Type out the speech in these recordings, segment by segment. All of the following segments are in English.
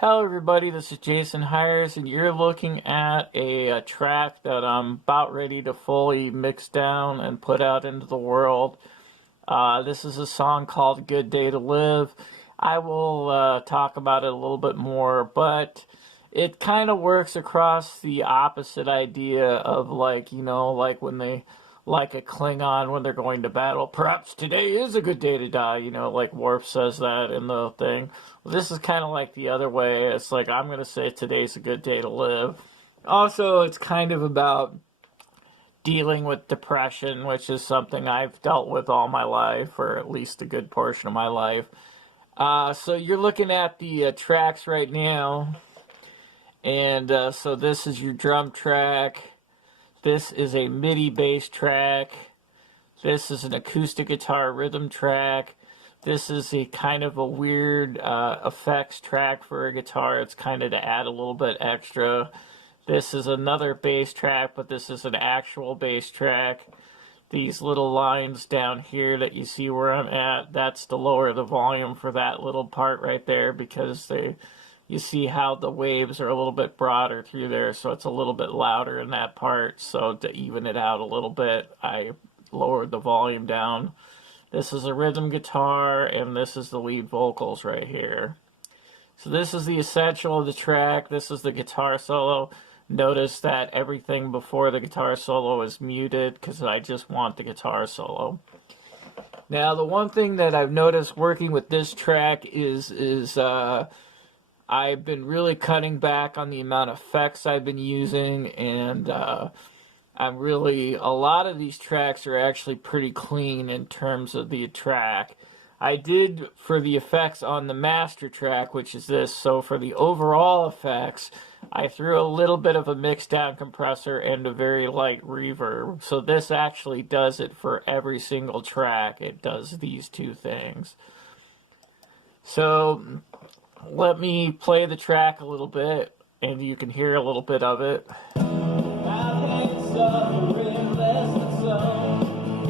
Hello everybody, this is Jason Heires, and you're looking at a track that I'm about ready to fully mix down and put out into the world. This is a song called Good Day to Live. I will talk about it a little bit more, but it kind of works across the opposite idea of like when they like a Klingon when they're going to battle. Perhaps today is a good day to die, like Worf says that in the thing. Well, this is kind of like the other way. It's like I'm going to say today's a good day to live. Also, it's kind of about dealing with depression, which is something I've dealt with all my life, or at least a good portion of my life. So you're looking at the tracks right now, and so this is your drum track. This is a MIDI bass track. This is an acoustic guitar rhythm track. This is a kind of a weird effects track for a guitar. It's kind of to add a little bit extra. This is another bass track, but this is an actual bass track. These little lines down here that you see where I'm at, that's to lower the volume for that little part right there, because you see how the waves are a little bit broader through there, so it's a little bit louder in that part. So to even it out a little bit, I lowered the volume down. This is a rhythm guitar, and this is the lead vocals right here. So this is the essential of the track. This is the guitar solo. Notice that everything before the guitar solo is muted because I just want the guitar solo. Now, the one thing that I've noticed working with this track is I've been really cutting back on the amount of effects I've been using, and a lot of these tracks are actually pretty clean in terms of the track. I did for the effects on the master track, which is this, so for the overall effects, I threw a little bit of a mixed down compressor and a very light reverb. So this actually does it for every single track. It does these two things. So let me play the track a little bit, and you can hear a little bit of it.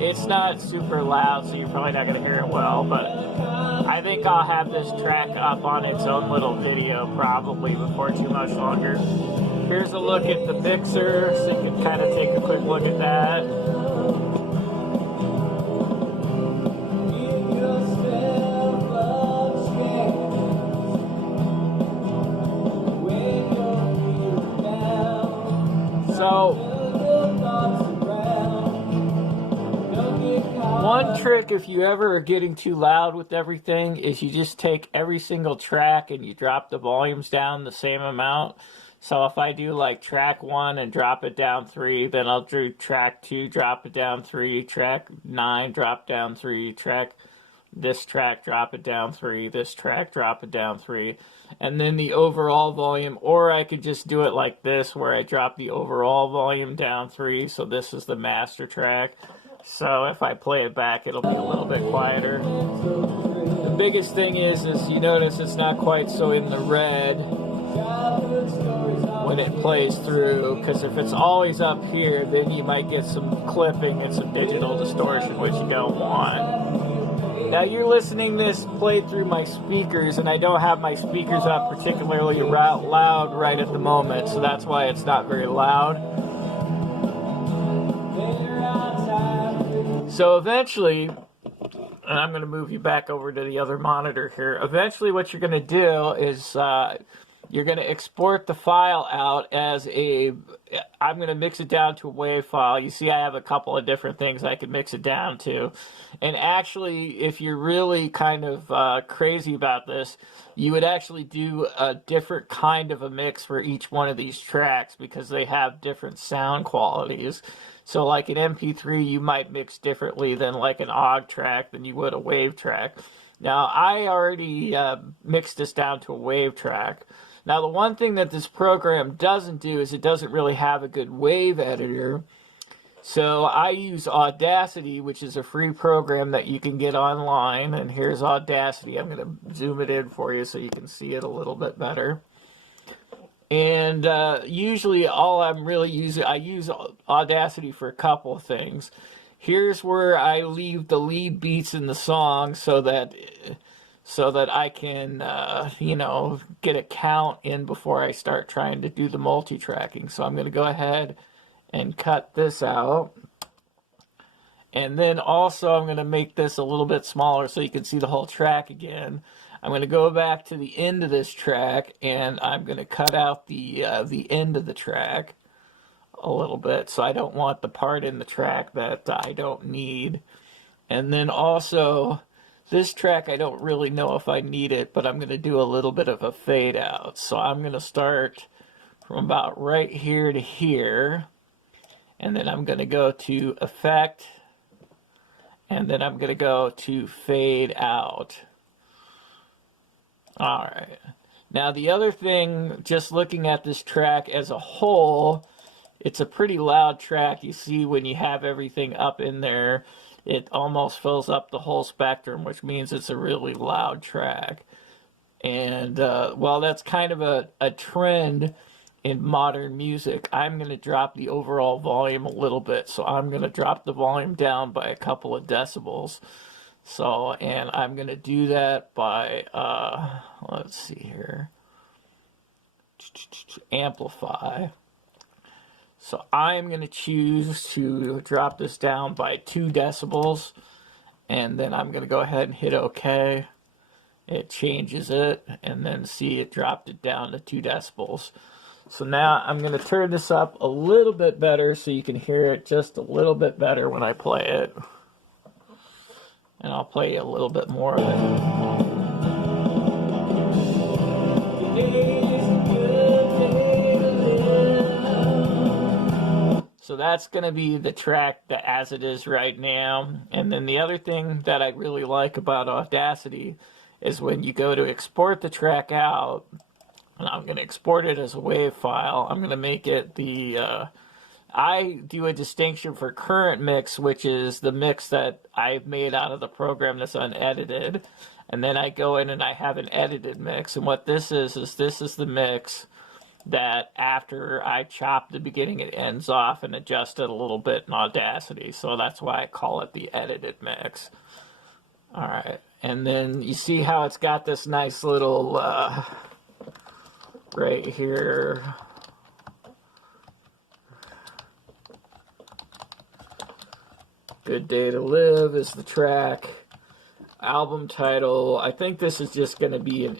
It's not super loud, so you're probably not going to hear it well, but I think I'll have this track up on its own little video probably before too much longer. Here's a look at the mixer, so you can kind of take a quick look at that. So one trick, if you ever are getting too loud with everything, is you just take every single track and you drop the volumes down the same amount. So if I do like track 1 and drop it down 3, then I'll do track 2, drop it down 3, track 9, drop down 3, this track, drop it down 3, this track, drop it down 3, and then the overall volume. Or I could just do it like this, where I drop the overall volume down 3, so this is the master track. So if I play it back, it'll be a little bit quieter. The biggest thing is you notice it's not quite so in the red when it plays through, because if it's always up here, then you might get some clipping and some digital distortion, which you don't want. Now you're listening this played through my speakers, and I don't have my speakers up particularly loud right at the moment, so that's why it's not very loud. So eventually, and I'm going to move you back over to the other monitor here, eventually what you're going to do is you're going to export the file out as I'm going to mix it down to a WAV file. You see I have a couple of different things I can mix it down to. And actually, if you're really kind of crazy about this, you would actually do a different kind of a mix for each one of these tracks, because they have different sound qualities. So like an MP3, you might mix differently than like an OGG track than you would a WAV track. Now, I already mixed this down to a WAV track. Now, the one thing that this program doesn't do is it doesn't really have a good wave editor. So I use Audacity, which is a free program that you can get online. And here's Audacity. I'm going to zoom it in for you so you can see it a little bit better. And usually all I'm really using, I use Audacity for a couple of things. Here's where I leave the lead beats in the song so that so that I can, you know, get a count in before I start trying to do the multi-tracking. So I'm going to go ahead and cut this out. And then also I'm going to make this a little bit smaller so you can see the whole track again. I'm going to go back to the end of this track, and I'm going to cut out the end of the track a little bit, so I don't want the part in the track that I don't need. And then also, this track I don't really know if I need it, but I'm going to do a little bit of a fade out. So I'm going to start from about right here to here, and then I'm going to go to Effect, and then I'm going to go to Fade Out. Alright. Now the other thing, just looking at this track as a whole, it's a pretty loud track. You see when you have everything up in there, it almost fills up the whole spectrum, which means it's a really loud track. And while that's kind of a trend in modern music, I'm going to drop the overall volume a little bit. So I'm going to drop the volume down by a couple of decibels. So, and I'm going to do that by, let's see here, amplify. So I'm going to choose to drop this down by 2 decibels, and then I'm going to go ahead and hit OK. It changes it, and then see it dropped it down to 2 decibels. So now I'm going to turn this up a little bit better so you can hear it just a little bit better when I play it. And I'll play a little bit more of it. So that's going to be the track that as it is right now. And then the other thing that I really like about Audacity is when you go to export the track out, and I'm going to export it as a WAV file. I'm going to make it the... I do a distinction for current mix, which is the mix that I've made out of the program that's unedited. And then I go in and I have an edited mix. And what this is this is the mix that after I chop the beginning and ends off and adjust it a little bit in Audacity. So that's why I call it the edited mix. All right. And then you see how it's got this nice little, right here, Good Day to Live is the track. Album title, I think this is just going to be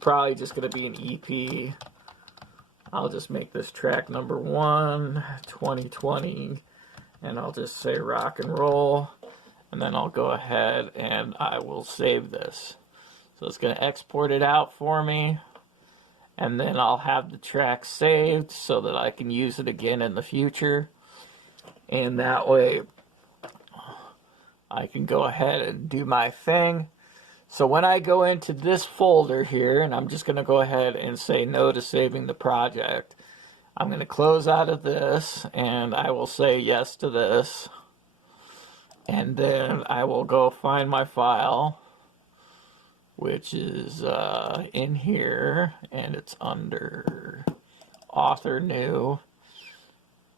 probably just going to be an EP. I'll just make this track number 1, 2020, and I'll just say rock and roll, and then I'll go ahead and I will save this. So it's going to export it out for me, and then I'll have the track saved so that I can use it again in the future. And that way I can go ahead and do my thing. So when I go into this folder here, and I'm just going to go ahead and say no to saving the project, I'm going to close out of this, and I will say yes to this. And then I will go find my file, which is in here, and it's under Author New.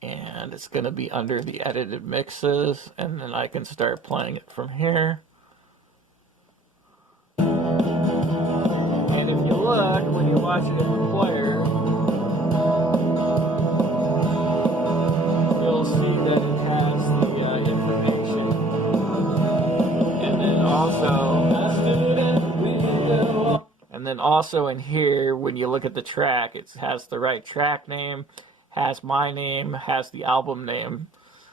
And it's going to be under the edited mixes, and then I can start playing it from here. And if you look, when you're watching it in the player, you'll see that it has the information. And then also in here, when you look at the track, it has the right track name, has my name, has the album name.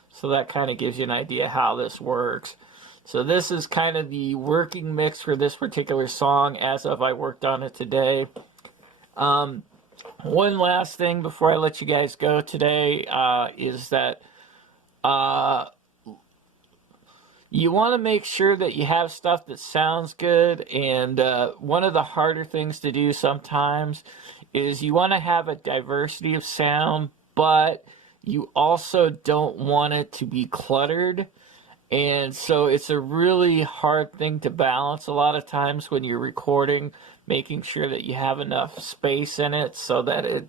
So that kind of gives you an idea how this works. So this is kind of the working mix for this particular song as of I worked on it today. One last thing before I let you guys go today is that you want to make sure that you have stuff that sounds good. And one of the harder things to do sometimes is you want to have a diversity of sound, but you also don't want it to be cluttered. And so it's a really hard thing to balance a lot of times when you're recording, making sure that you have enough space in it so that it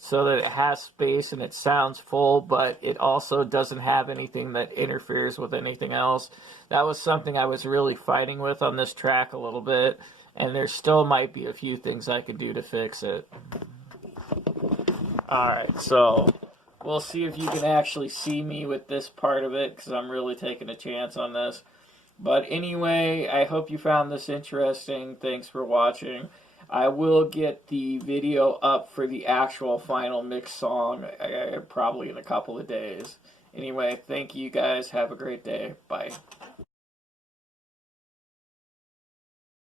so that it has space and it sounds full, but it also doesn't have anything that interferes with anything else. That was something I was really fighting with on this track a little bit, and there still might be a few things I could do to fix it. Alright, so we'll see if you can actually see me with this part of it, because I'm really taking a chance on this. But anyway, I hope you found this interesting. Thanks for watching. I will get the video up for the actual final mix song probably in a couple of days. Anyway, thank you guys. Have a great day. Bye.